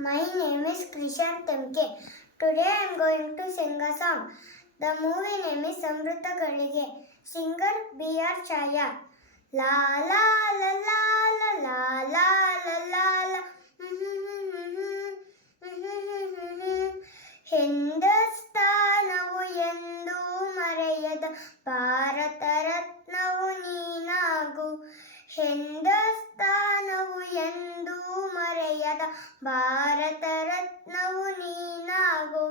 My name is Krishan Temke. Today I am going to sing a song. The movie name is Samruta Galige. Singer B.R. Chaya. La la la la la la la la la la. ಹಿಂದೂಸ್ತಾನವು ಎಂದು ಮರೆಯದ ಭಾರತ ರತ್ನವು ನೀನಾಗು. ಹಿಂದೂಸ್ತಾನವು ಎಂದು ಮರೆಯದ ಭಾರತ ರತ್ನವು ನೀನಾಗು.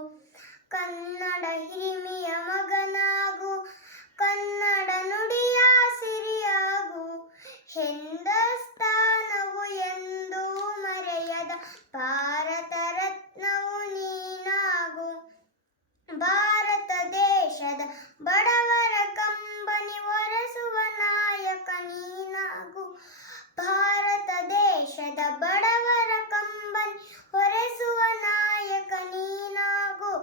ಕನ್ನಡ ಹಿರಿಮೆಯ ಮಗನಾಗು, ಕನ್ನಡ ನುಡಿಯ ಸಿರಿಯಾಗು. ಹಿಂದೂಸ್ತಾನವು ಎಂದು ಮರೆಯದ ಭಾರತ ರತ್ನವು ನೀನಾಗು. ಭಾರತ ದೇಶದ ಬಡವರ ಕಂಬನಿ ಒರೆಸುವ ನಾಯಕ ನೀನಾಗು. ಭಾರತ ದೇಶದ ಬಡವರ ಕಂಬನಿ ಹೊರೆಸುವ ನಾಯಕ ನೀನಾಗು.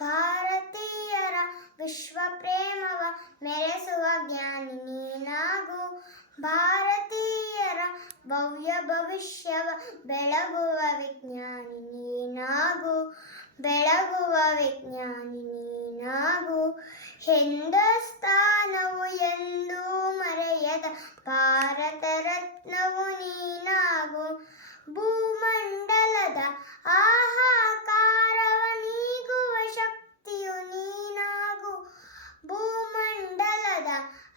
ಭಾರತೀಯರ ವಿಶ್ವ ಪ್ರೇಮವ ಮೆರೆಸುವ ಜ್ಞಾನಿ ನೀನಾಗು. ಭಾರತೀಯರ ಭವ್ಯ ಭವಿಷ್ಯವ ಬೆಳಗುವ ವಿಜ್ಞಾನಿ ನೀನಾಗು. ಬೆಳಗುವ ವಿಜ್ಞಾನಿ ನೀನಾಗು. ಹಿಂದೂಸ್ತಾನವು ಎಂದು ಮರೆಯದ ಭಾರತ ರತ್ನವು ನೀನಾಗು. ಭೂಮಂಡಲದ ಆಹಾಕಾರವ ನೀಗುವ ಶಕ್ತಿಯು ನೀನಾಗು. ಭೂಮಂಡಲದ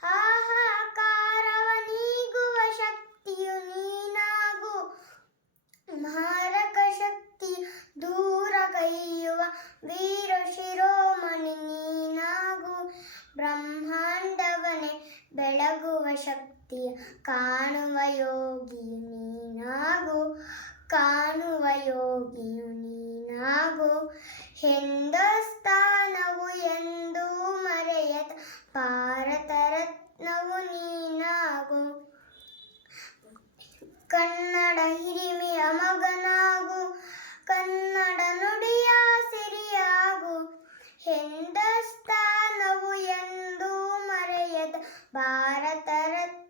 ಆಹಾಕಾರವ ನೀಗುವ ಶಕ್ತಿಯು ನೀನಾಗು. ಮಾರಕ ಶಕ್ತಿ ದೂರ ಕೈಯುವ ವೀರ ಶಿರೋಮಣಿ ನೀನಾಗು. ಬ್ರಹ್ಮಾಂಡವನೇ ಬೆಳಗುವ ಶಕ್ತಿಯ ಕಾಣುವ ಯೋಗಿಯು ನೀನಾಗು. ಕಾಣುವ ಯೋಗಿಯು ನೀನಾಗು. ಹಿಂದೂಸ್ತಾನವು ಎಂದು ಮರೆಯದ ಭಾರತ ರತ್ನವು ನೀನಾಗು. ಕನ್ನಡ ಹಿರಿಮೆಯ ಮಗನಾಗು, ಕನ್ನಡ ನುಡಿಯ ಸಿರಿಯಾಗು. ಹಿಂದೂಸ್ತಾನವು ಎಂದು ಮರೆಯದ ಭಾರತ ರತ್ನ